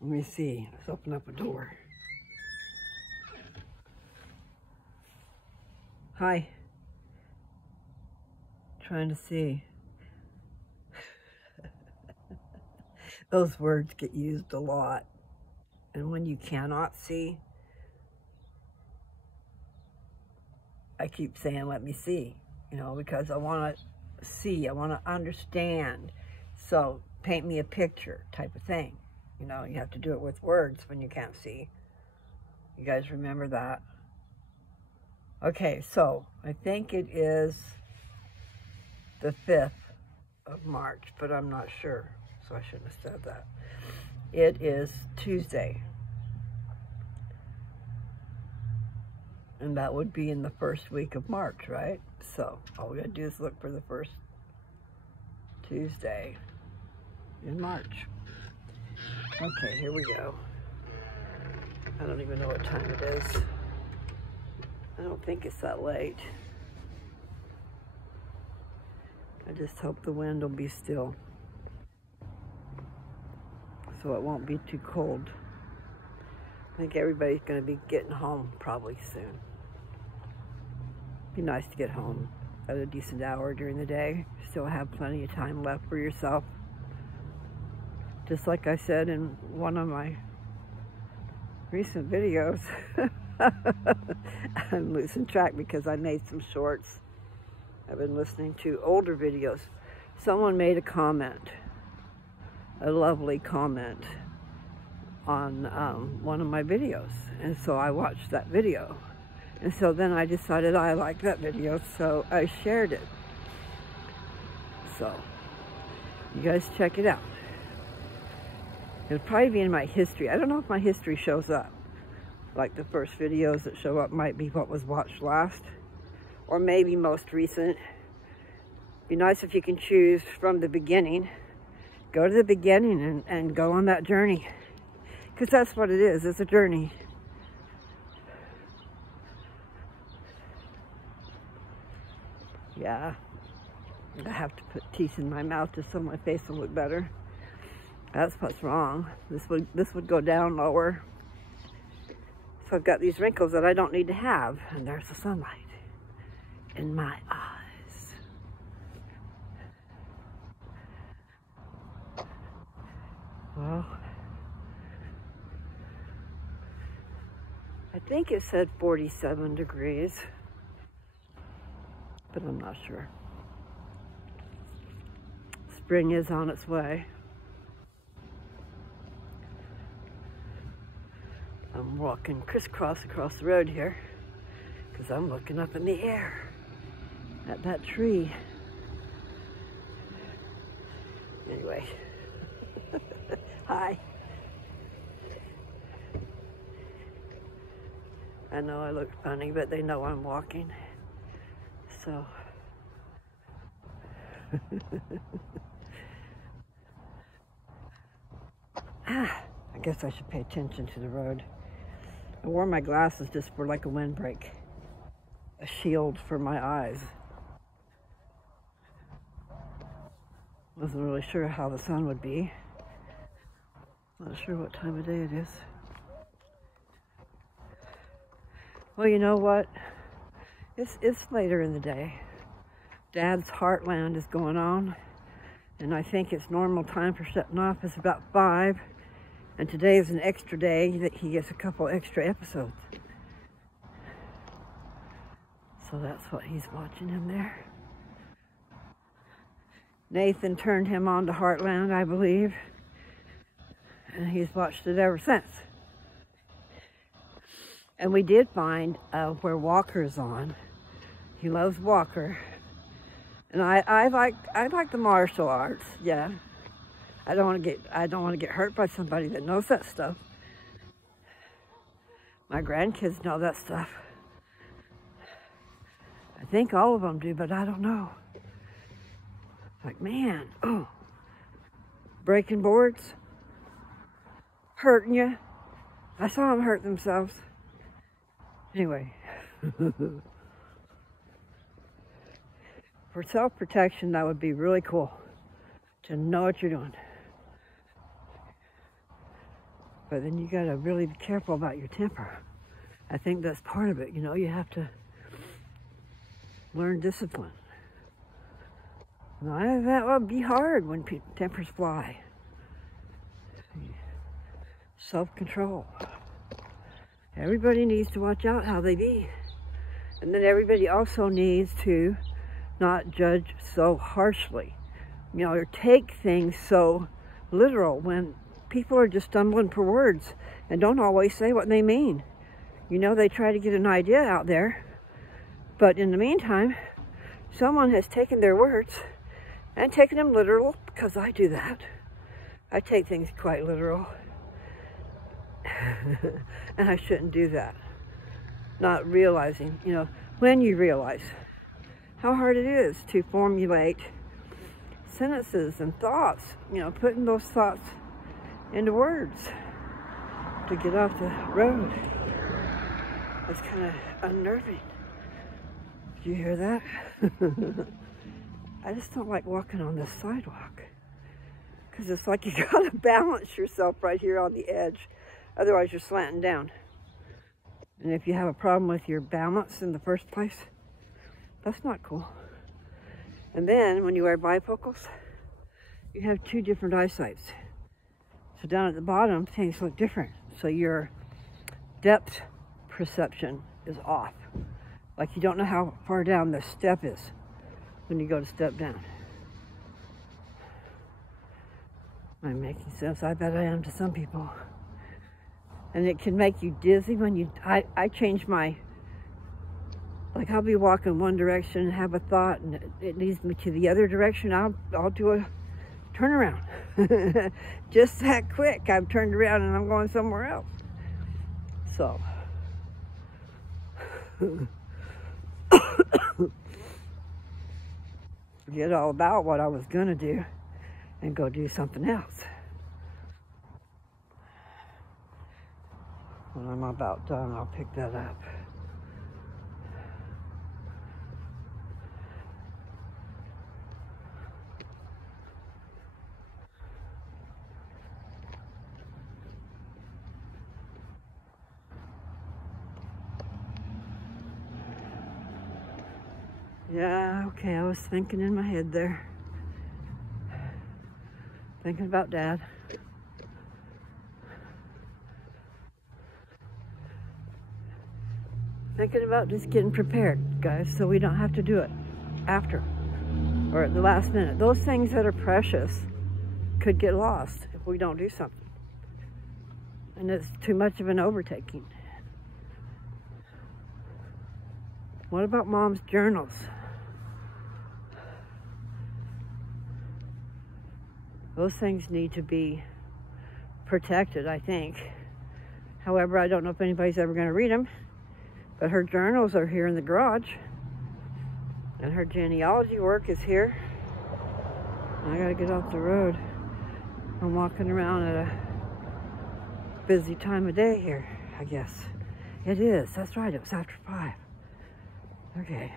Let me see. Let's open up a door. Hi. Trying to see. Those words get used a lot. And when you cannot see, I keep saying, let me see, you know, because I want to see, I want to understand. So paint me a picture type of thing. You know, you have to do it with words when you can't see. You guys remember that? Okay, so I think it is the 5th of March, but I'm not sure, so I shouldn't have said that. It is Tuesday. And that would be in the first week of March, right? So all we gotta do is look for the first Tuesday in March. Okay, here we go. I don't even know what time it is. I don't think it's that late. I just hope the wind will be still, so it won't be too cold. I think everybody's gonna be getting home probably soon. Be nice to get home at a decent hour during the day. Still have plenty of time left for yourself. Just like I said in one of my recent videos, I'm losing track because I made some shorts. I've been listening to older videos. Someone made a comment, a lovely comment on one of my videos. And so I watched that video. And so then I decided I liked that video, so I shared it. So you guys check it out. It'll probably be in my history. I don't know if my history shows up. Like the first videos that show up might be what was watched last, or maybe most recent. Be nice if you can choose from the beginning. Go to the beginning and go on that journey. Because that's what it is. It's a journey. Yeah. I have to put teeth in my mouth just so my face will look better. That's what's wrong. This would go down lower. So I've got these wrinkles that I don't need to have. And there's the sunlight in my eyes. Well, I think it said 47 degrees, but I'm not sure. Spring is on its way. I'm walking crisscross across the road here because I'm looking up in the air at that tree. Anyway, hi. I know I look funny, but they know I'm walking, so. I guess I should pay attention to the road. I wore my glasses just for like a windbreak, a shield for my eyes. Wasn't really sure how the sun would be. Not sure what time of day it is. Well, you know what? It's later in the day. Dad's Heartland is going on, and I think its normal time for shutting off is about 5. And today is an extra day that he gets a couple extra episodes. So that's what he's watching in there. Nathan turned him on to Heartland, I believe. And he's watched it ever since. And we did find where Walker's on. He loves Walker. And I like the martial arts, yeah. I don't want to get hurt by somebody that knows that stuff. My grandkids know that stuff. I think all of them do, but I don't know. Like, man, oh, breaking boards, hurting you. I saw them hurt themselves. Anyway, for self-protection, that would be really cool to know what you're doing. But then you gotta really be careful about your temper. I think that's part of it. You know, you have to learn discipline. Now, that would be hard when tempers fly. Self-control. Everybody needs to watch out how they be. And then everybody also needs to not judge so harshly. You know, or take things so literal when people are just stumbling for words and don't always say what they mean. You know, they try to get an idea out there, but in the meantime, someone has taken their words and taken them literal, because I do that. I take things quite literal. And I shouldn't do that. Not realizing, you know, when you realize how hard it is to formulate sentences and thoughts, you know, putting those thoughts into words to get off the road. It's kind of unnerving. Do you hear that? I just don't like walking on this sidewalk, because it's like you gotta balance yourself right here on the edge. Otherwise you're slanting down. And if you have a problem with your balance in the first place, that's not cool. And then when you wear bifocals, you have two different eyesights. So down at the bottom, things look different. So your depth perception is off. Like you don't know how far down the step is when you go to step down. Am I making sense? I bet I am to some people. And it can make you dizzy when you, I change my, like I'll be walking one direction and have a thought and it leads me to the other direction. I'll do a turnaround. Just that quick, I've turned around and I'm going somewhere else. So, forget all about what I was gonna do and go do something else. When I'm about done, I'll pick that up. Yeah, okay, I was thinking in my head there. Thinking about Dad. Thinking about just getting prepared, guys, so we don't have to do it after or at the last minute. Those things that are precious could get lost if we don't do something. And it's too much of an overtaking. What about Mom's journals? Those things need to be protected, I think. However, I don't know if anybody's ever going to read them. But her journals are here in the garage. And her genealogy work is here. I gotta get off the road. I'm walking around at a busy time of day here, I guess. It is, that's right, it was after 5. Okay,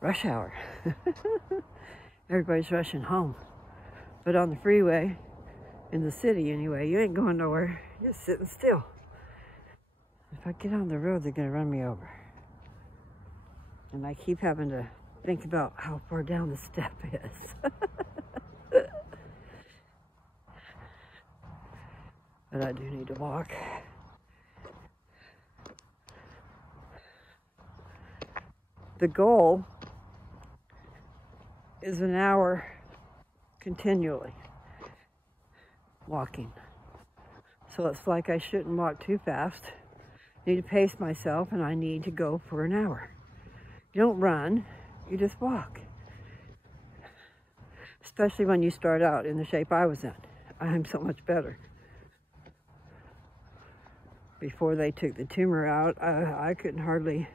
rush hour. Everybody's rushing home. But on the freeway, in the city anyway, you ain't going nowhere. You're just sitting still. If I get on the road, they're going to run me over. And I keep having to think about how far down the step is. But I do need to walk. The goal is an hour continually walking. So it's like I shouldn't walk too fast. I need to pace myself, and I need to go for an hour. You don't run, you just walk. Especially when you start out in the shape I was in. I'm so much better. Before they took the tumor out, I couldn't hardly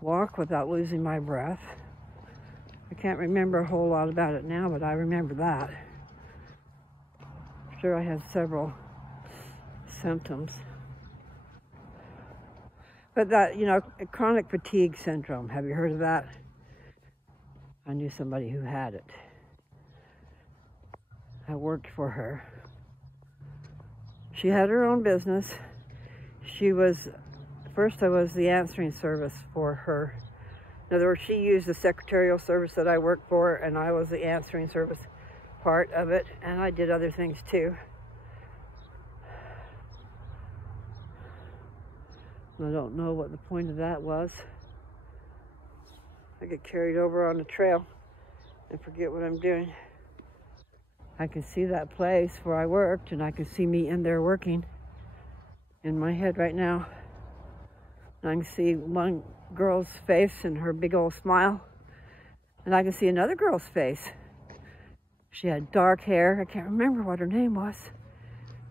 walk without losing my breath. I can't remember a whole lot about it now, but I remember that. I'm sure I had several symptoms. But that, you know, chronic fatigue syndrome, have you heard of that? I knew somebody who had it. I worked for her. She had her own business. First I was the answering service for her. In other words, she used the secretarial service that I worked for, and I was the answering service part of it, and I did other things too. I don't know what the point of that was. I get carried over on the trail and forget what I'm doing. I can see that place where I worked, and I can see me in there working in my head right now. And I can see one girl's face and her big old smile. And I can see another girl's face. She had dark hair. I can't remember what her name was.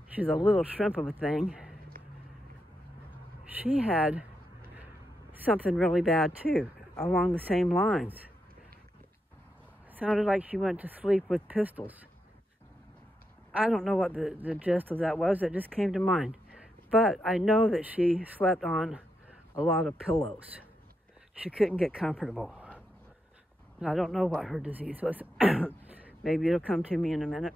She's a little shrimp of a thing. She had something really bad too, along the same lines. Sounded like she went to sleep with pistols. I don't know what the gist of that was. It just came to mind. But I know that she slept on a lot of pillows. She couldn't get comfortable. And I don't know what her disease was. Maybe it'll come to me in a minute.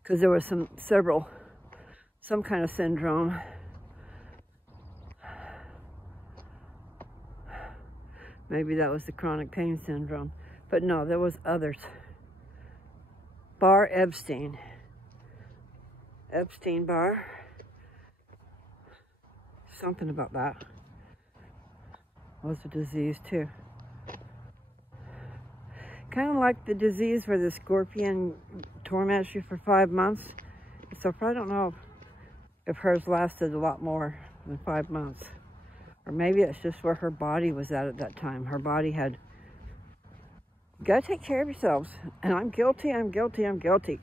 Because there was some kind of syndrome. Maybe that was the chronic pain syndrome. But no, there was others. Barr Epstein. Epstein-Barr. Something about that. Was a disease too. Kind of like the disease where the scorpion torments you for 5 months. So I don't know if hers lasted a lot more than 5 months. Or maybe it's just where her body was at that time. Her body had, you gotta take care of yourselves. And I'm guilty, I'm guilty, I'm guilty.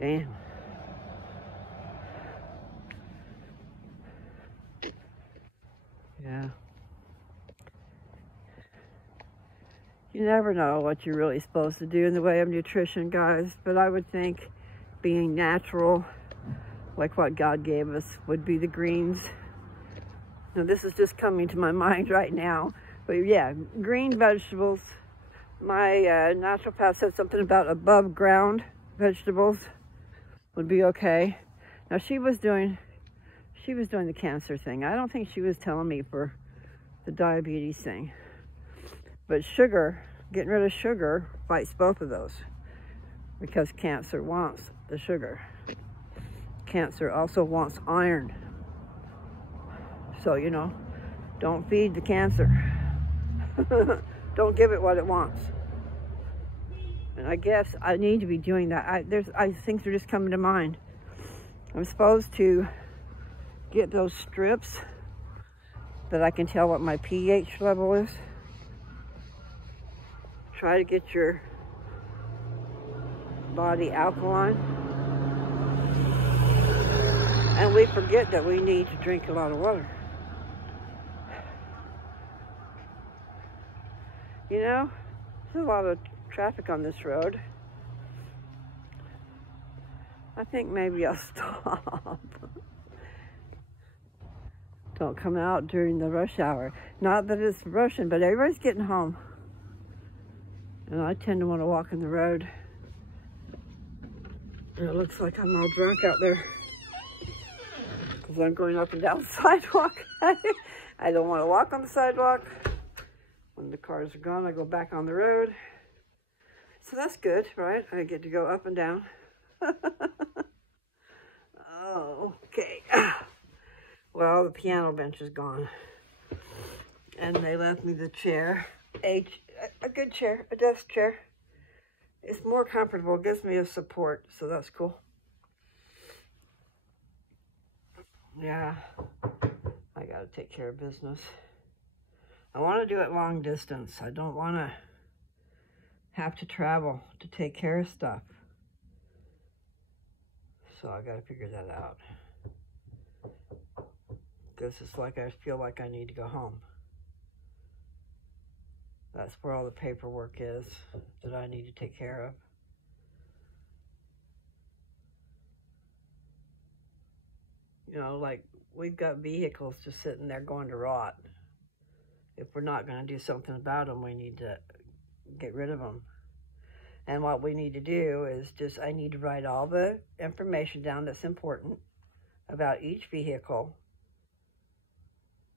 Damn. Yeah. You never know what you're really supposed to do in the way of nutrition, guys. But I would think being natural, like what God gave us, would be the greens. Now, this is just coming to my mind right now. But yeah, green vegetables. My naturopath said something about above ground vegetables would be okay. Now, she was doing the cancer thing. I don't think she was telling me for the diabetes thing. But sugar, getting rid of sugar, fights both of those. Because cancer wants the sugar. Cancer also wants iron. So, you know, don't feed the cancer. Don't give it what it wants. And I guess I need to be doing that. Things are just coming to mind. I'm supposed to get those strips that I can tell what my pH level is. Try to get your body alkaline. And we forget that we need to drink a lot of water. You know, there's a lot of traffic on this road. I think maybe I'll stop. Don't come out during the rush hour. Not that it's rushing, but everybody's getting home. And I tend to want to walk in the road. And it looks like I'm all drunk out there. Because I'm going up and down the sidewalk. I don't want to walk on the sidewalk. When the cars are gone, I go back on the road. So that's good, right? I get to go up and down. Oh, okay. Well, the piano bench is gone. And they left me the chair. A good chair, a desk chair. It's more comfortable, it gives me a support, so that's cool. Yeah, I gotta take care of business. I want to do it long distance. I don't want to have to travel to take care of stuff. So I gotta figure that out. Because it's like I feel like I need to go home. That's where all the paperwork is that I need to take care of. You know, like we've got vehicles just sitting there going to rot. If we're not going to do something about them, we need to get rid of them. And what we need to do is just, I need to write all the information down that's important about each vehicle.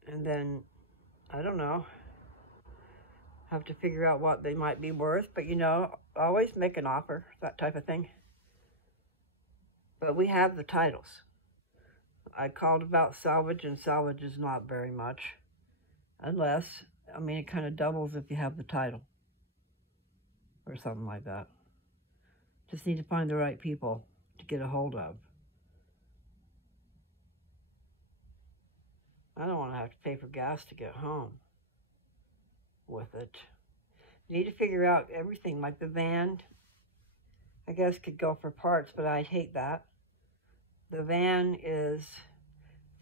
And then, I don't know, have to figure out what they might be worth. But, you know, always make an offer, that type of thing. But we have the titles. I called about salvage, and salvage is not very much. Unless, I mean, it kind of doubles if you have the title. Or something like that. Just need to find the right people to get a hold of. I don't want to have to pay for gas to get home with it. You need to figure out everything, like the van, I guess could go for parts, but I'd hate that. The van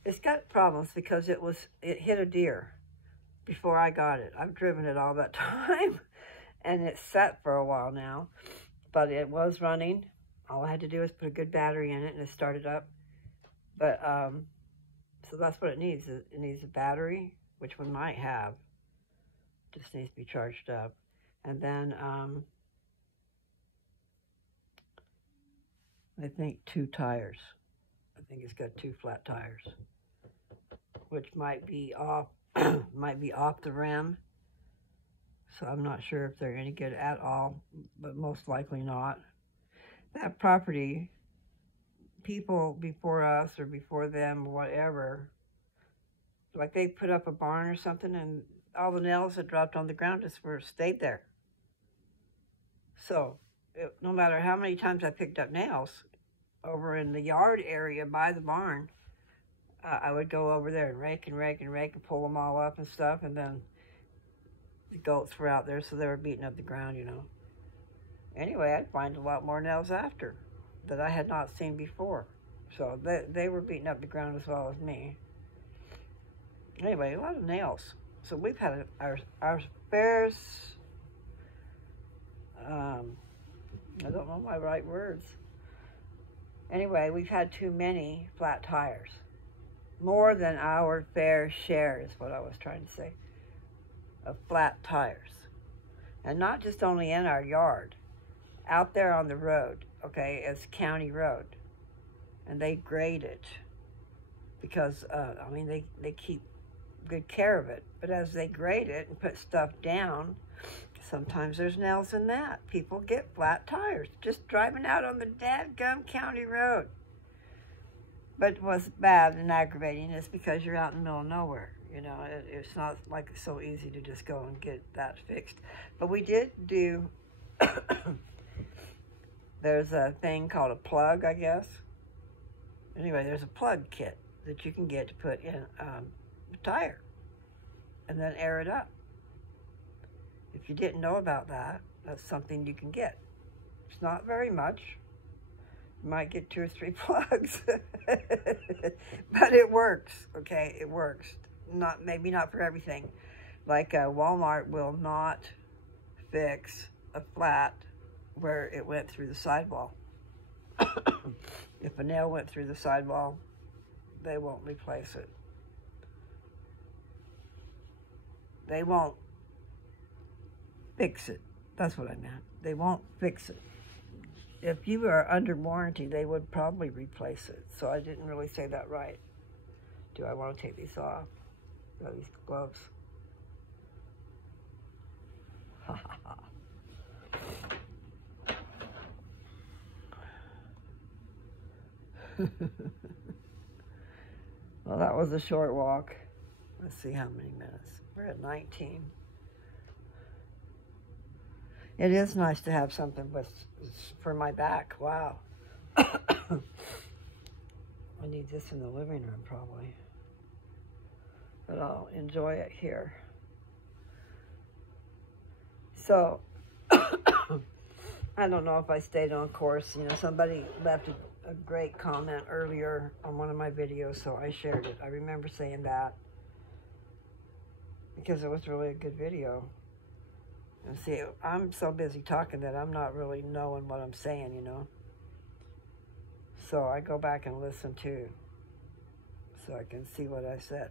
it's got problems because it hit a deer before I got it. I've driven it all that time, and it's set for a while now, but it was running. All I had to do was put a good battery in it, and it started up. But, so that's what it needs. It needs a battery, which one might have. Just needs to be charged up. And then, I think 2 tires. I think it's got 2 flat tires, which might be off, might be off the rim. So I'm not sure if they're any good at all, but most likely not. That property, people before us or before them or whatever, like they put up a barn or something, and all the nails that dropped on the ground just stayed there. So no matter how many times I picked up nails over in the yard area by the barn, I would go over there and rake and rake and rake and pull them all up and stuff, and then the goats were out there, so they were beating up the ground, you know. Anyway, I'd find a lot more nails after that I had not seen before. So they were beating up the ground as well as me. Anyway, a lot of nails. So we've had our spares, I don't know my right words. Anyway, we've had too many flat tires. More than our fair share is what I was trying to say, of flat tires. And not just only in our yard, out there on the road, okay, it's county road. And they grade it because, I mean, they keep good care of it. But as they grade it and put stuff down, sometimes there's nails in that. People get flat tires just driving out on the dadgum county road. But what's bad and aggravating is because you're out in the middle of nowhere. You know, it's not like it's so easy to just go and get that fixed. But we did do, there's a thing called a plug, I guess. Anyway, there's a plug kit that you can get to put in a tire and then air it up. If you didn't know about that, that's something you can get. It's not very much. You might get 2 or 3 plugs, but it works, okay? It works. Maybe not for everything. Like Walmart will not fix a flat where it went through the sidewall. If a nail went through the sidewall, they won't replace it. They won't fix it. That's what I meant. They won't fix it. If you are under warranty, they would probably replace it. So I didn't really say that right. Do I want to take these off? Oh, these gloves. Ha ha ha. Well, that was a short walk. Let's see how many minutes. We're at 19. It is nice to have something for my back. Wow. I need this in the living room probably. But I'll enjoy it here. So, I don't know if I stayed on course. You know, somebody left a great comment earlier on one of my videos, so I shared it. I remember saying that because it was really a good video. And see, I'm so busy talking that I'm not really knowing what I'm saying, you know. So I go back and listen too, so I can see what I said.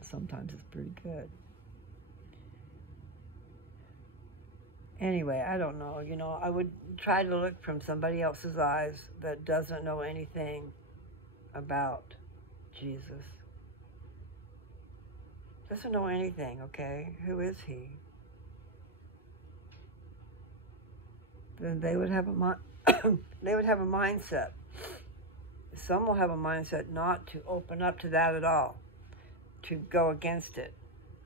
Sometimes it's pretty good. Anyway, I don't know. You know, I would try to look from somebody else's eyes that doesn't know anything about Jesus. Doesn't know anything, okay? Who is he? Then they would have a they would have a mindset. Some will have a mindset not to open up to that at all, to go against it.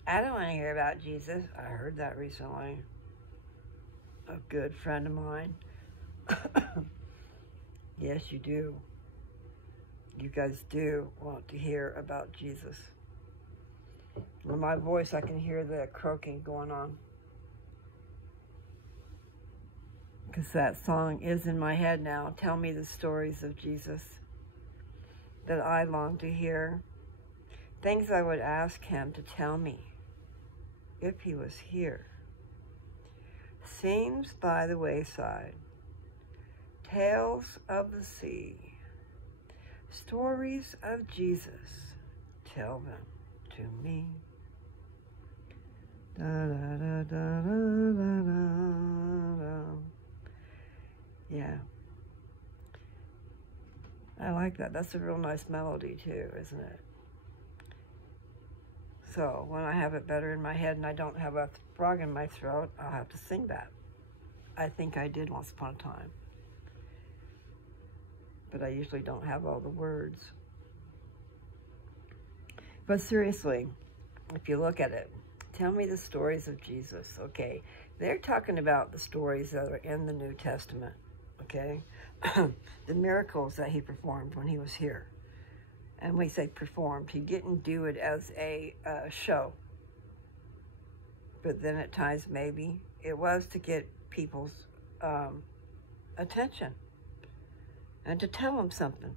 I don't want to hear about Jesus. I heard that recently. A good friend of mine. Yes, you do. You guys do want to hear about Jesus. In my voice, I can hear the croaking going on. Because that song is in my head now. Tell me the stories of Jesus that I long to hear. Things I would ask him to tell me if he was here. Scenes by the wayside. Tales of the sea. Stories of Jesus. Tell them to me. Da, da, da, da, da, da, da. Yeah. I like that. That's a real nice melody too, isn't it? So when I have it better in my head and I don't have a frog in my throat, I'll have to sing that. I think I did once upon a time. But I usually don't have all the words. But seriously, if you look at it, tell me the stories of Jesus, okay? They're talking about the stories that are in the New Testament, okay? The miracles that he performed when he was here. And when we say performed, he didn't do it as a show. But then at times, maybe, it was to get people's attention and to tell them something.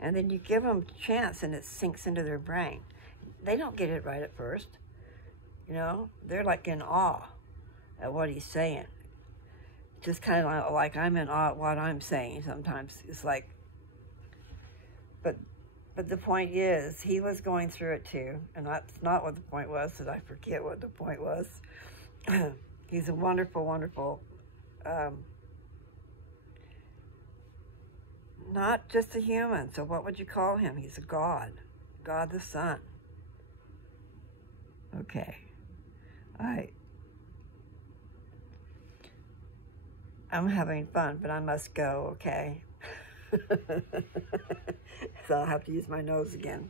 And then you give them a chance and it sinks into their brain. They don't get it right at first. You know, they're like in awe at what he's saying. Just kind of like I'm in awe at what I'm saying sometimes. It's like, but the point is, he was going through it too. And that's not what the point was, that I forget what the point was. He's a wonderful, wonderful, not just a human. So what would you call him? He's a God. God the Son. Okay. I'm having fun, but I must go, okay? So I'll have to use my nose again.